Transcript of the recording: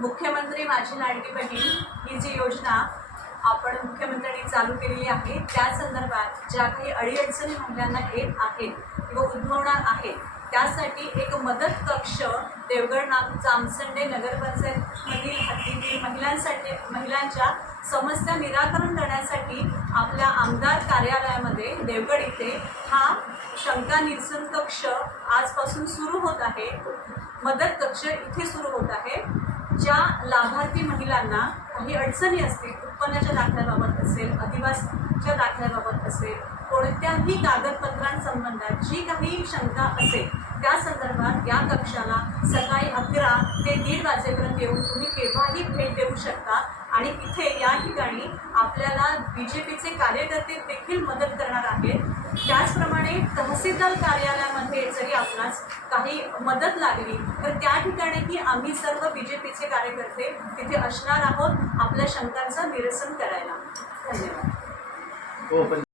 मुख्यमंत्री माझी लाडकी बहीण ही जी योजना आपण मुख्यमंत्र्यांनी चालू केलेली आहे त्या संदर्भात ज्या काही अडीअडचणी महिलांना येत आहेत किंवा उद्भवणार आहेत त्यासाठी एक मदत कक्ष देवगड नाग जामसंडे नगरपंचायतमधील हद्दीतील महिलांसाठी महिलांच्या समस्या निराकरण करण्यासाठी आपल्या आमदार कार्यालयामध्ये देवगड इथे हा शंका निरसन कक्ष आजपासून सुरू होत आहे. मदत कक्ष इथे सुरू होत आहे. ज्या लाभार्थी महिलांना काही अडचणी असतील उत्पन्नाच्या दाखल्याबाबत असेल अधिवासच्या दाखल्याबाबत असेल कोणत्याही कागदपत्रांसंबंधात जी काही शंका असेल त्या संदर्भात या कक्षाला सकाळी अकरा ते दीड वाजेपर्यंत येऊन तुम्ही केव्हाही भेट देऊ शकता. आणि इथे या ठिकाणी आपल्याला बी जे पीचे कार्यकर्ते देखील मदत करणार आहेत. त्याचप्रमाणे तहसीलदार कार्यालयामध्ये जरी आपणास काही मदत लागली तर त्या ठिकाणीही आम्ही सर्व बी जे पीचे कार्यकर्ते तिथे असणार आहोत आपल्या शंकांचं निरसन करायला. धन्यवाद. हो,